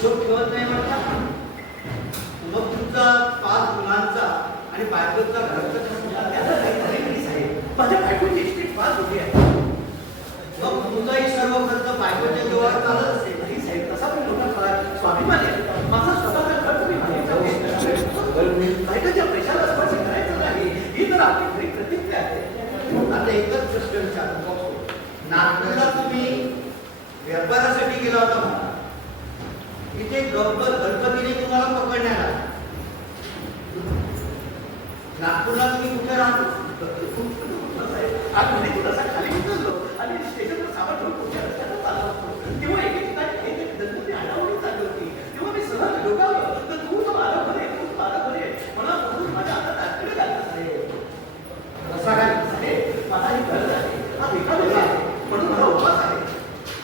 हिशोब ठेवत नाही म्हणतात. मग तुमचा 5 मुलांचा आणि बायकोचा घरचा त्याला काही साहेब माझ्या बायकोची इस्टेट 5 होती आहे. मग तुमचाही सर्व खर्च बायकोच्या जीवावर चालत असेल. नाही साहेब, तसा पण मोठा स्वाभिमान आहे. माझा स्वतःचा खर्च मी बायकोच्या पैशाला स्पर्श करायचं नाही, ही तर आपली खरी प्रतिज्ञा आहे. आता एकच प्रश्न विचारतो, नागपूरला तुम्ही व्यापारासाठी गेला होता म्हणा, इथे गणपतीने तुम्हाला पकडण्याला. नागपूरला तुम्ही कुठे राहतो? आम्ही तसा खाली उतरलो आणि स्टेशनवर सामान ठेवून पुढच्या रस्त्याला चालला होतो. तेव्हा एके ठिकाणी गणपती आडावडी चालली होती. तेव्हा मी सहज डोकावलं तर तू तो आला बरे, तू आला बरे मला बघून माझ्या हातात आकडे घालत आहे. कसा काय आहे, मलाही गरज आहे, हा एखादं आहे म्हणून मला उपवास आहे.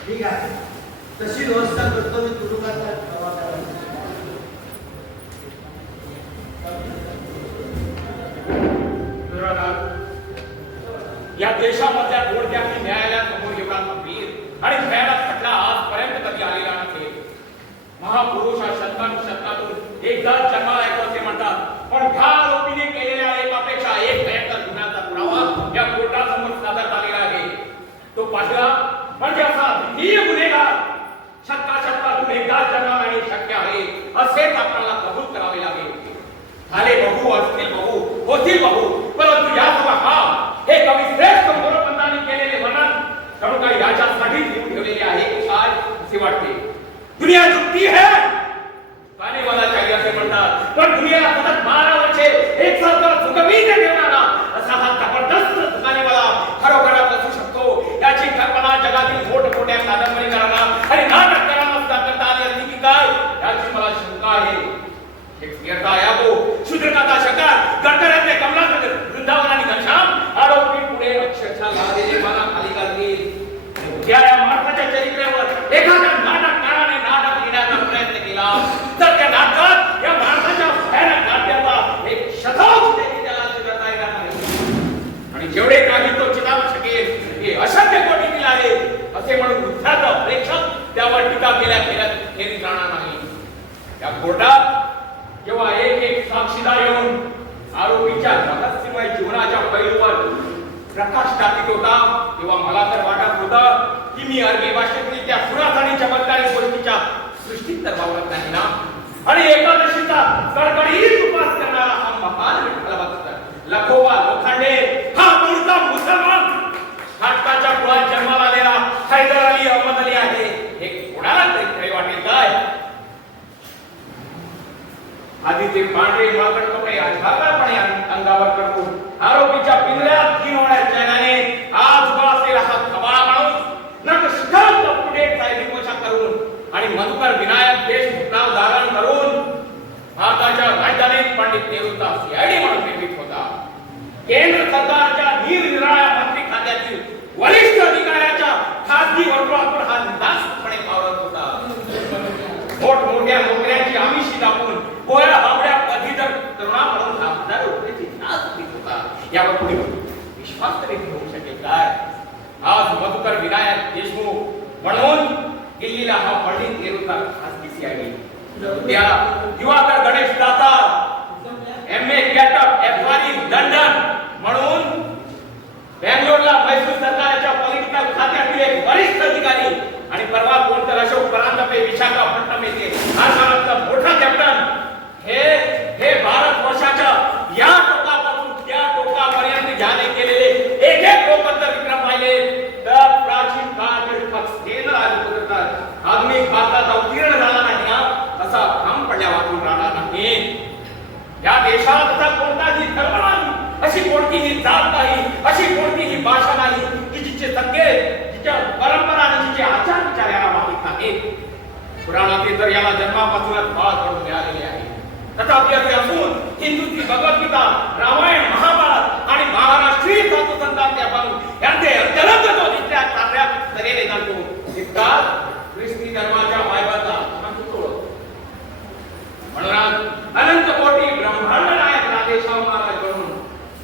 ठीक आहे, तशी व्यवस्था करतो मी तुरुंगाचा प्रवास. या देशामधल्या कोणत्याही न्यायालयासमोर एवढा गंभीर आणि भयानक खटला आजपर्यंत कधी आलेला नसेल. महापुरुष हा शतकातून एकदा जन्माला येतो असे म्हणतात, पण ह्या आरोपीने केलेल्या एकापेक्षा एक भयंकर गुन्ह्याचा पुरावा या कोर्टासमोर सादर झालेला आहे. तो पाहिला म्हणजे असा भीतीय गुन्हेगार शतकातून एकदा जन्माला येणे शक्य आहे असेच आपल्याला कबूल करावे लागेल. झाले बहु, असतील बहु, होतील बहु, परंतु यासमोर हा हे कविश्रेष्ठ मोरपंतांनी केलेले वर्णन जणू काही याच्यासाठी लिहून ठेवलेले आहे की काय असे वाटते. दुनिया झुकती है पाने वाला चाहिए असे म्हणतात, पण दुनियाला सतत 12 वर्षे एक सारखा झुकवीने ठेवणारा असा हा जबरदस्त झुकानेवाला खरोखरच असू शकतो याची कल्पना जगातील मोठमोठ्या कादंबरीकारांना आणि नाटककारांना सुद्धा करता आली असती की काय याची मला शंका आहे. शेक्सपियरचा यागो, शूद्रकाचा शकार, गडकऱ्यांचे कमलानगर, वृंदावन आणि घनश्याम आरोपी पुढे अक्षरशः लादेले मला खाली घालतील. या माणसाच्या चरित्र्यावर एखाद्या नाटककाराने नाटक लिहिण्याचा प्रयत्न केला तर त्या नाटकात या माणसाच्या भयानक नाट्याचा एक शताब्द देखील त्याला चित्रता येणार नाही. आणि जेवढे काही तो चितारू शकेल हे अशक्य कोटीतील आहे असे म्हणून उद्धाचा प्रेक्षक त्यावर टीका केल्या फेरी जाणार नाही. या कोर्टात जेव्हा एक साक्षीदार येऊन आरोपीच्या रहस्यमय जीवनाच्या पैलूवर प्रकाश टाकीत होता तेव्हा मला तर वाटत होतं की मी अरबी भाषेतील त्या सुरात आणि चमत्कारी गोष्टीच्या सृष्टीत तर वावरत नाही ना. आणि एकादशीचा कडकडीत उपास करणारा हा महान विठ्ठल भक्त लखोबा लोखंडे हा मूळचा मुसलमान नाटकाच्या कुळात जन्माला आलेला हैदर अली अहमद अली आहे हे कोणाला तरी खरे वाटेल काय. आधी ते पांढरे माकड कपडे आझादपणे अंगावर करतो आरोपीच्या पिंजऱ्यात 3 ओळ्या चैनाने आजूबाजूला हा खबाळा माणूस नक शिखर पुढे साहेबी पोशाख करून आणि मधुकर विनायक देशमुख नाव धारण करून भारताच्या राजधानीत पंडित नेहरूचा सीआयडी म्हणून निर्मित होता. केंद्र सरकारच्या निरनिराळ्या मंत्री खात्यातील वरिष्ठ अधिकाऱ्याच्या खासगी वर्तुळातून हा निदासपणे पावरत होता. मोठमोठ्या नोकऱ्यांची आमिषी दाखवून गोळ्या बाबड्या पदवीधर तरुणा म्हणून हजारो रुपयाची नाच घेत होता. यावर कोणी विश्वास तरी घेऊ शकेल काय. आज मधुकर विनायक देशमुख म्हणून दिल्लीला हा पंडित नेहरूचा खासगी सीआयडी, त्या दिवाकर गणेश दाता एमए कॅटअप एफआरई लंडन म्हणून बेंगलोरला मैसूर सरकारच्या पॉलिटिकल खात्यातील एक वरिष्ठ अधिकारी आणि परवा कोणतर अशोक परांजपे विशाखापट्टणम येथे आसामचा मोठा कॅप्टन हे भारत वर्षाच्या या टोकापासून त्या टोकापर्यंत ज्याने केलेले एक एक लोकोत्तर विक्रम पाहिले तर प्राचीन काळातील पक्षेन राजपुत्रात आधुनिक भारतात अवतीर्ण झाला नाही ना असा भ्रम पडल्या वाचून राहणार नाही. या देशात असा कोणताही धर्म नाही, अशी कोणतीही जात नाही, अशी कोणतीही भाषा नाही की जिचे संकेत, जिच्या परंपरा आणि जिचे आचार विचार याला माहित नाहीत. पुराणातील तर याला जन्मापासूनच बाळ करून मिळालेले आहे. तथापि असे असून हिंदूची भगवद्गीता, रामायण, महाभारत आणि महाराष्ट्रीय साधू संतांचे अभंग यांचे अंतरंग जो नित्या चांगल्या तऱ्हेने जाणतो तितका ख्रिस्ती धर्माच्या बायबलचा म्हणून अनंत कोटी ब्रह्मांड नायक राधेश्याम महाराज म्हणून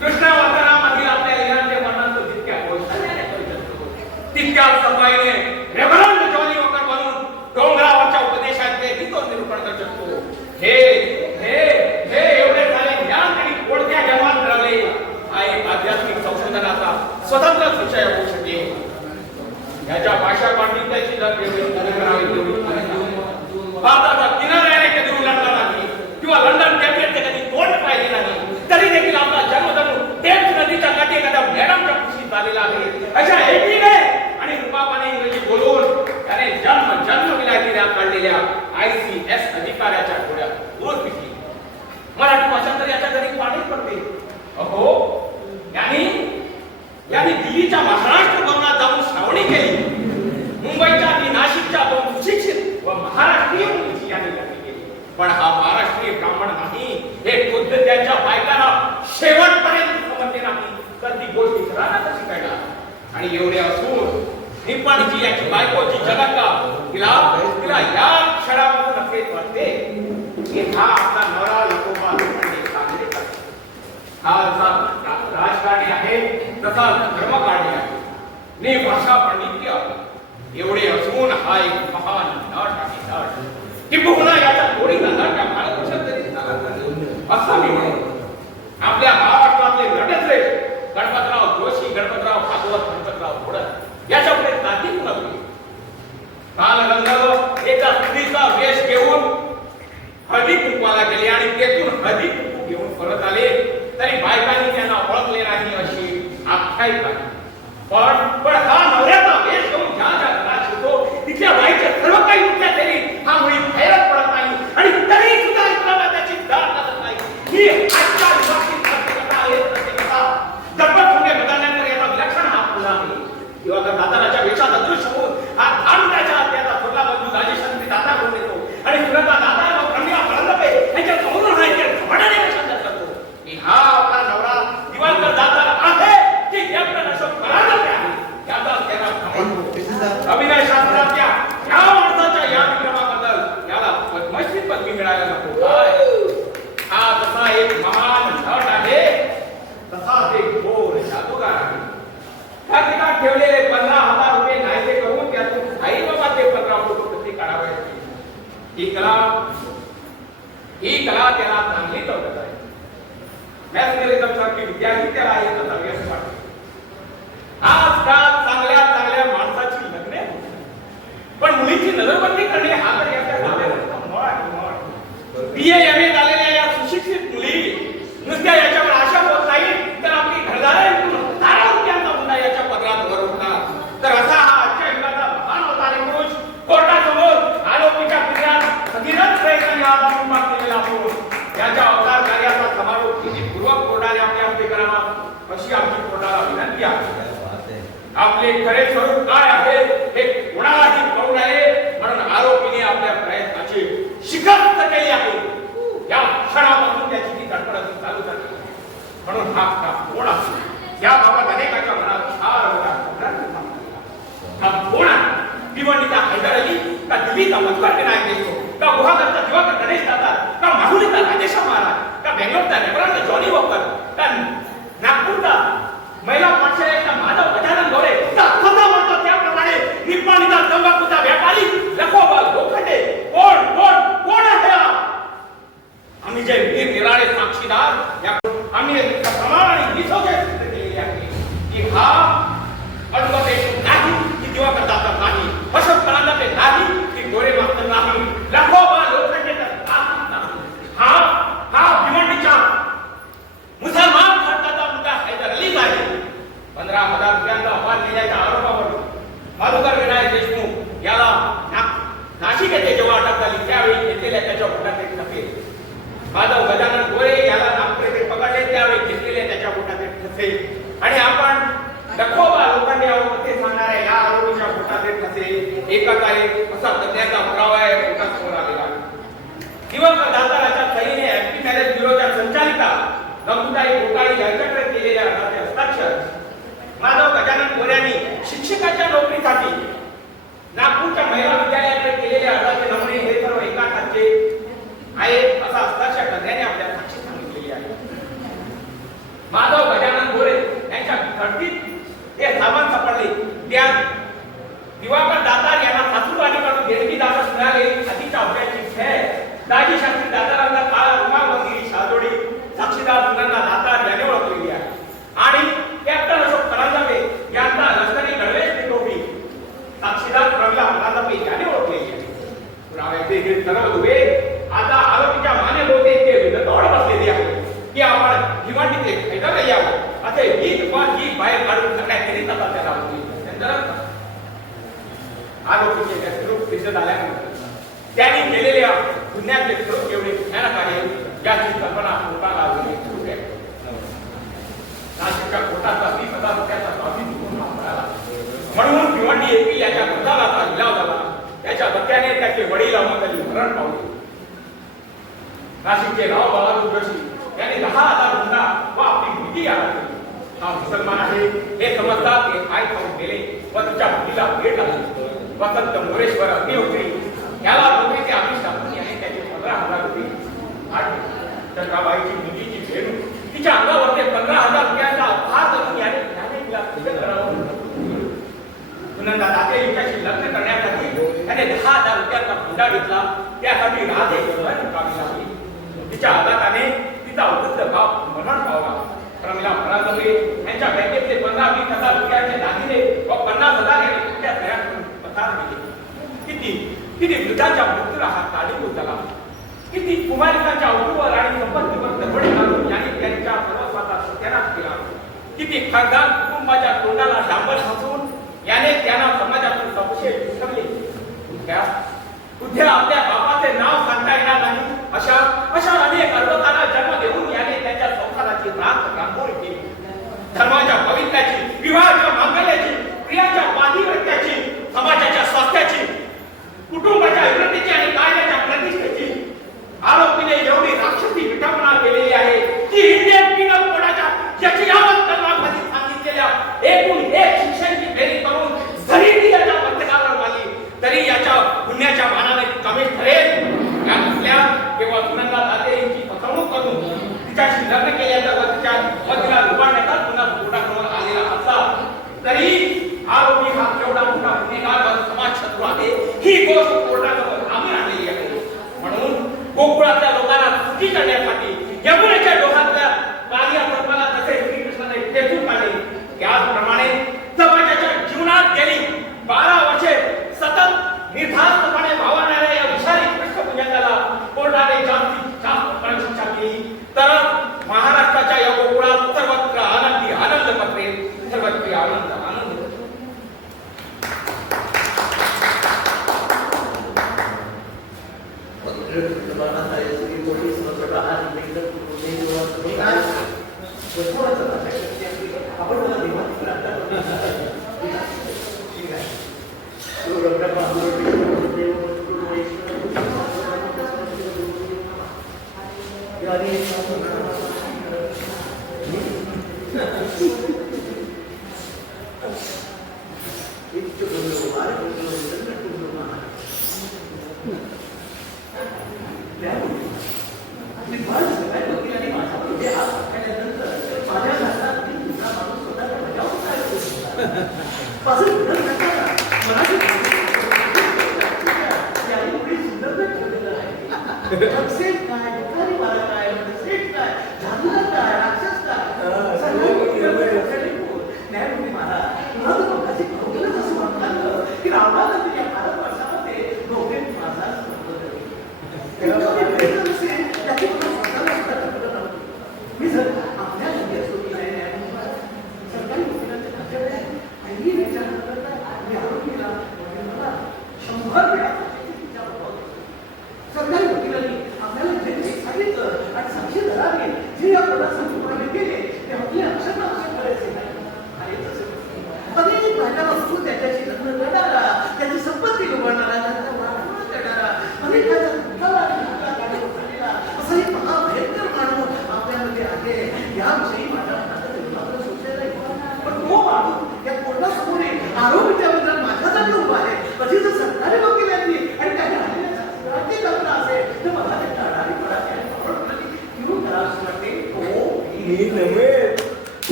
कृष्णावतारामधील आपल्या लीलांचे वर्णन तो तितक्या कौशल्याने करू शकतो, तितक्या सफाईने रेव्हरंड जॉनी वॉकर म्हणून डोंगरावरच्या उपदेशाचे तो काढलेल्या ICS अधिकाऱ्याच्या डोळ्यात दूर पिकली. मराठी भाषांतर याच्या घरी पाणी पडते. अहो, यांनी दिल्लीच्या महाराष्ट्र भवनात जाऊन श्रावणी केली. मुंबईच्या आणि नाशिकच्या दोन सुशिक्षित व महाराष्ट्रीय मुलीची यांनी लग्न केली. पण हा महाराष्ट्रीय ब्राह्मण नाही, हे खुद्द त्यांच्या बायकाला शेवटपर्यंत समजले नाही. तर ती गोष्ट इतरांना कशी कळणार? आणि एवढे असून निपाणीची याची बायकोची जगत्ता तिला या क्षणापासून असे वाटते की हा आपला नवरा लोकोबा लोखंडे चांगले करतो. हा जसा राजकारणी आहे तसा धर्मकारणी आहे, ने भाषा पांडित्य आहे. एवढे असून हा एक महान नट आहे. नट किंबहुना याच्या जोडीला नट भारत वर्षात तरी असं मी म्हणतो. आपल्या महाराष्ट्रातले नटश्रेष्ठ गणपतराव जोशी, गणपतराव भागवत, गणपतराव घोडत याच्या पुढे ताकीद नव्हती. काल गंधर्व एका स्त्रीचा वेश घेऊन हळदी कुंकवाला गेले आणि तेथून हळदी कुंकू घेऊन परत आले तरी बायकांनी त्यांना ओळखले नाही अशी आख्यायिका. पण हा नवऱ्याचा वेश घेऊन ज्या ज्या घरात शिरतो तिथल्या बाईच्या सर्व काही उठल्या तरी हा मुळी फैरत पडत नाही आणि तरी सुद्धा इतरांना त्याची दाद लागत नाही. ही आजच्या विभागाची कथा आहे. दप्पट होणे बदलण्यानंतर याचा विलक्षण हा फुला आहे. किंवा दाताराच्या वेशात अदृश्य होऊन हा धान त्याचा थोरला बंधू राजेशांती दाता करून देतो आणि सुरता दाता व प्रमिया परंदपे यांच्या समोरून राहायचे धमाडाने विचार करतो की हा आपला नवरा दिवाळकर दातार आहे की एकटा नशो करायला आहे. याचा त्याला समजतो. अभिनय शास्त्रातल्या या माणसाच्या या विक्रमाबद्दल याला पद्मश्री पदवी मिळायला नको काय? हा तसा एक महान नट आहे, तसाच एक घोर जादूगार आहे. त्या ठिकाणी ठेवलेले 15,000 रुपये नाहीसे करून त्यातून आई बाबा ते 15 फोटो कसे काढावे ही कला त्याला चांगली कळत आहे. मॅथमेटिक्स सारखी विद्यार्थी त्याला एक व्यस्त वाटते. आजकाल चांगल्या माणसाची लग्ने पण मुलीची नजरबंदी करणे हा तर याच्या BA MA झालेल्या या सुशिक्षित मुली नुसत्या याच्यावर आशा होत नाही तर आपली घरदारांतून रुपयांचा मुद्दा याच्या पदरात वर होता. तर असा हा आजच्या युगाचा महान अवतारी पुरुष कोर्टासमोर आरोपीच्या पिंजऱ्यात भगीरथ प्रयत्नाने आज उभा केलेला असून याच्या अवतार कार्याचा समारोप विधीपूर्वक कोर्टाने आपल्या हस्ते करावा अशी आमची कोर्टाला विनंती आहे. आपले खरे स्वरूप काय आहे हे कोणालाही कळू नये म्हणून आरोपीने आपल्या प्रयत्नाची शिखस्त केली आहे. या क्षणापासून त्याची ती धडपड चालू झाली. म्हणून हा कोण आहे याबाबत अनेकांच्या मनात फार मोठा हा कोण आहे? भिवंडीचा हैदर अली का दिल्लीचा मधुकर विनायक देशमुख का गुहागरचा दिवाकर गणेश दातार का माहुलीचा राजेश महाराज का बेंगलोरचा रेवरंड जॉनी वॉकर का नागपूरचा महिला पाठशाळेचा माधव गजानन गोरे स्वतः म्हणतो त्याप्रमाणे निपाणीचा तंबाखूचा व्यापारी लखोबा लोखंडे कोण आहे? आम्ही जे वीर निराळे साक्षीदार या आम्ही प्रमाण आणि निसोजे सिद्ध केलेले आहे की हा अडवते नाही की दिवाकर दातार नाही, अशोक कलांदे नाही की गोरे मास्तर नाही, लखोबा लोखंडे नाही. हा भिवंडीच्या मुसलमान खंडाचा मुद्दा हैदर अलीच आहे. 15,000 रुपयांचा अपमान केल्याच्या आरोपावर मधुकर विनायक देशमुख याला नाशिक येथे जेव्हा अटक झाली त्यावेळी घेतलेल्या त्याच्या पोटात ठसे, माधव गजानन गोरे याला नागपूर येथे पकडले त्यावेळी घेतलेल्या त्याच्या पोटात ठसे आणि आपण लखोबा लोखंडे कसे सांगणाऱ्या या आरोपीच्या पोटात ठसे एकच आहे असा तज्ञाचा पुरावा आहे पोटासमोर आलेला आहे. दिवंगत दाताराच्या सहीने एमपी मॅरेज ब्युरोच्या संचालिका नमुदाई घोटाळे यांच्याकडे केलेल्या अर्जाचे हस्ताक्षर माधव गजानन गोऱ्यांनी शिक्षकाच्या नोकरीसाठी नागपूरच्या महिला विद्यालयाकडे केलेल्या अर्जाचे नमुने हे सर्व एका खाते आहेत असा हस्ताक्षर तज्ञाने आपल्या साक्षी सांगितलेली आहे. माधव गजानन गोरे यांच्या घडकीत हे सामान सापडले. त्यात दिवाकर दातार यांना सासूबाईकडून देणगी दाखल मिळाले आधीच्या अभ्यासची खेळ दाजी शास्त्री दातारांना काळा रुमाल वगैरे शाजोडी साक्षीदार सुनंदा दातार याने ओळखलेली आहे आणि कॅप्टन अशोक कलांदे यांना लष्करी गणवेश टोपी साक्षीदार प्रमिला कलांदे याने ओळखलेली आहे. पुराव्याचे हे सर्व दुवे आता आरोपीच्या माने होते ते विदतोड बसलेले आहे की आपण भिवंडीचे हैदर अली आहोत असे गीत पण ही बाहेर काढून सगळ्या केली जातात. त्याला नंतर आरोपीचे स्वरूप सिद्ध झाल्यानंतर त्यांनी केलेल्या गुन्ह्याचे स्वरूप एवढे भयानक आहे याची कल्पना लोकांना सुरू आहे. नाशिकच्या कोटाचा 20,000 रुपयाचा स्वामी मिळाला म्हणून भिवंडी येथील याच्या घरदाराचा लिलाव झाला. त्याच्या धक्क्याने त्याचे वडील अमंगली मरण पावले. नाशिकचे राव बहादूर जोशी यांनी 10,000 हुंडा व आपली मुलगी याला दिली. हा मुसलमान आहे हे समजतात ते काय खाऊन गेले व तिच्या मुलीला भेट आली. वसंत मोरेश्वर अग्निहोत्री याला नोकरीचे आमिष टाकून याने त्याचे 15,000 रुपये काढले. चंद्राबाईची मुलीची भेट तिच्या अंगावर ते 15,000 रुपयांचा अपहार करून याने तिला पूजन करावं. सुनंदा दाते यांच्याशी लग्न करण्यासाठी त्याने 10,000 रुपयांचा हुंडा घेतला. त्यासाठी राधे कामी लागली. तिच्या आघाताने तिचा वृद्ध बाप मरण पावला. प्रमिला फरांदवे यांच्या बँकेतले 15-20,000 रुपयांचे दागिने व 50,000 रुपया तयार करून पसार केले. किती वृद्धांच्या मृत्यूला हा कारणीभूत झाला. किती कुमारिकांच्या अवधूवर आणि संपत्तीवर दरबडे घालून याने त्यांच्या सर्वस्वाचा सत्यानाश केला. किती खानदान कुटुंबाच्या तोंडाला डांबर घासून याने त्यांना समाजातून संशय विसरले. उद्या आपल्या बापाचे नाव सांगता येणार नाही अशा अनेक अर्भकांना जन्म देऊन याने त्यांच्या संसाराची राख रांगोळी केली. धर्माच्या पवित्र्याची, विवाहाच्या मांगल्याची, प्रियाच्या पातिव्रत्याची, समाजाच्या स्वास्थ्याची, कुटुंबाच्या विरतीची आणि कायद्याच्या प्रतिष्ठेची आरोपीने एवढी राक्षसी विटंबना केलेली आहे की इंडियन पिनल कोडाच्या यक्षयावत कलमामध्ये सांगितलेल्या एकूण एक शिक्षेची बेरीज करून जरी ती याच्या मस्तकावर आली तरी याच्या गुन्ह्याच्या मानाने कमी ठरेल. या नसल्या केवळ सुनंदा दाते यांची फसवणूक करून तिच्याशी लग्न केल्याच्या तिला लुबाडण्याचा गुन्हा कोर्टासमोर आलेला असला तरी आरोपी हा केवढा मोठा गुन्हेगार व समाजशत्रू आहे ही गोष्ट कोर्टासमोर आम्ही आणलेली आहे. म्हणून गोकुळातल्या लोकांना सुखी करण्यासाठी यमुनेच्या डोहातल्या कालिया सर्पाला जसे श्रीकृष्णाने ठेचून काढले त्याचप्रमाणे समाजाच्या जीवनात गेली 12 वर्षे सतत निर्धास्तपणे वावरणाऱ्या या विषारी कृष्णपुंजकाला कोर्टाने जास्तीत जास्त शिक्षा केली तर महाराष्ट्राच्या या गोकुळात सर्वत्र आनंदी आनंद पसरेल. सर्वत्र आनंद आनंद.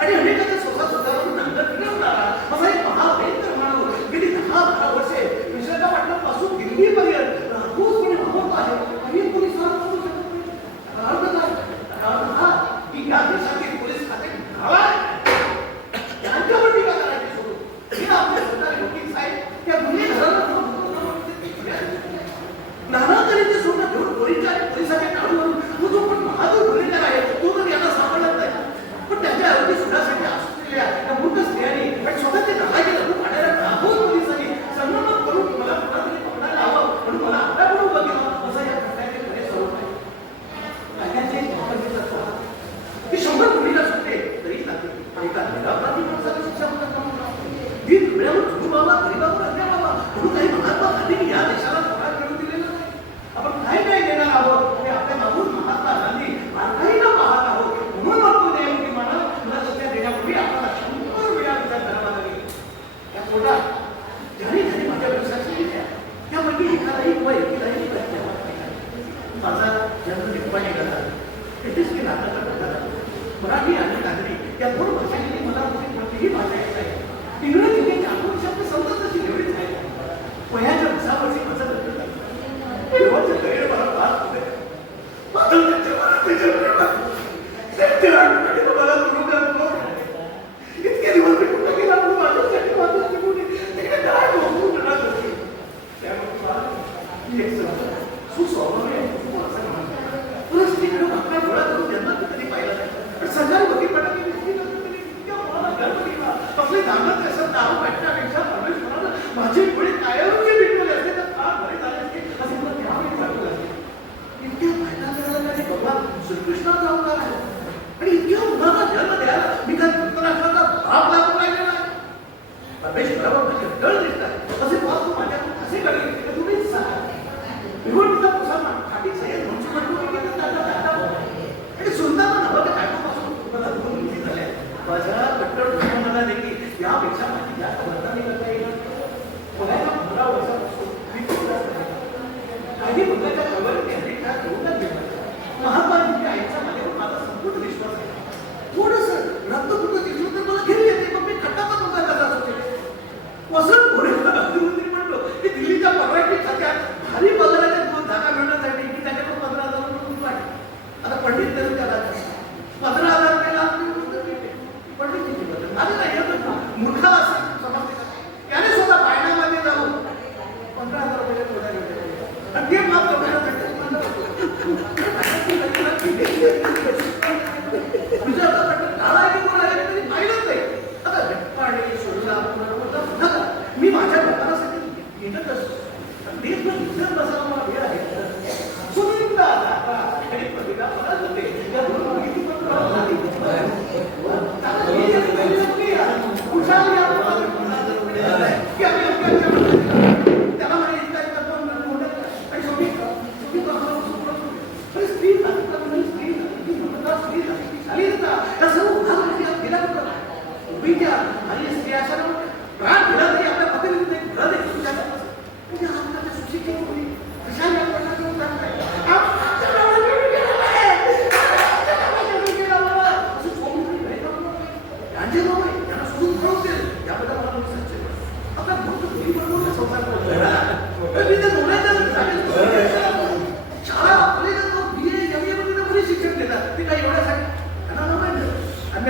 आणि अनेक मराठी आणि कानडी या दोन भाषांनी मला कोणतीही भाषा येत नाही. इंग्रजीचे 4 शब्द समजतच एवढीच आहे. वयाच्या 20 वर्षी माझं लग्न झालं. तेव्हाचे गैर मला त्रास होते. माझं त्यांच्या मनात मला गुरु करतो. इतके दिवस मी कुठं गेला म्हणून माझ्यासाठी माझं शिकून तिकडे काय बघू करणार होती. त्यामुळे एक सुस्वभावी आहे. परिस्थितीकडे बाप्पा डोळा करून त्यांना कधी पाहिलं नाही. सरकारी वकीलपटाने आपले दांगत असं दारू पेटण्यापेक्षा परमेश्वरानं माझी पुढे कायमची भेटवली असते तर फार बरे झाले असते असे मला त्यावेळी वाटू लागले. इतक्या फायदा भगवान श्रीकृष्णाचा अवतार आहे आणि इतक्या मुलाचा जन्म द्यायला मी काय धृतराष्ट्राचा भाग लागून राहिलेला आहे. परमेश्वरावर माझे दळ दिसत आहे असे भाव तू माझ्याकडून असे घडले तर तुम्हीच सांगा. निवडणुका मुसलमान खाटी सय्यद म्हणून निवडणुकीत आणि सुंदर नव्हतं कायमापासून मला 2 मुली झाल्या. माझ्या कट्टर दुश्मनाला देखील यापेक्षा माझी जास्त वर्तन करता येईल. वयाच्या 15 वर्षापासून मी थोडाच काही मुलाच्या जवळ कॅन्डिडेटला घेऊनच गेला. महात्माजींच्या आईचा माझ्यावर माझा संपूर्ण विश्वास आहे. थोडंसं रक्त कुठं दिसलं तर मला घेऊन येते मग मी खड्डाचा मुलगा कसा असतो वसंत पुढे अगदी म्हणतो की दिल्लीच्या परवानगी खात्यात भारी पगाराच्या 2 जागा मिळवण्यासाठी मी त्याच्याकडून 15,000 रुपये पाठवले. आता पंडित तरी त्याला 15,000 रुपये लाभ पंडित किती बदल माझं नाही येत मूर्खा असं समजते. त्याने स्वतः पायण्यामध्ये जाऊन 15,000 रुपये थोड्या घेतले आणि ते माफ करण्यासाठी मी माझ्या व्यापारासाठी येतच असतो. तेच मग इतर बसायला मला वेळ आहे. सुनीता आणि कविता मला होते या 2 मुली पण त्याला म्हणे इतका आणि शेवटी स्त्री त्या सर्व भाग गेला कुठं उभीच्या आणि स्त्री अशा प्राण दिला तरी आपल्या पतीने घर देखील म्हणजे आपल्याला सुशिक्षित होईल कशा या प्रकारचं टाकताय त्यांना सोडून ठरवतील याबद्दल मला सच्चे आपल्या फक्त घरी बनवून संसार शाळा आपले BA MA मध्ये बरी शिक्षण देतात ते काही एवढ्यासाठी त्यांना माहिती आणि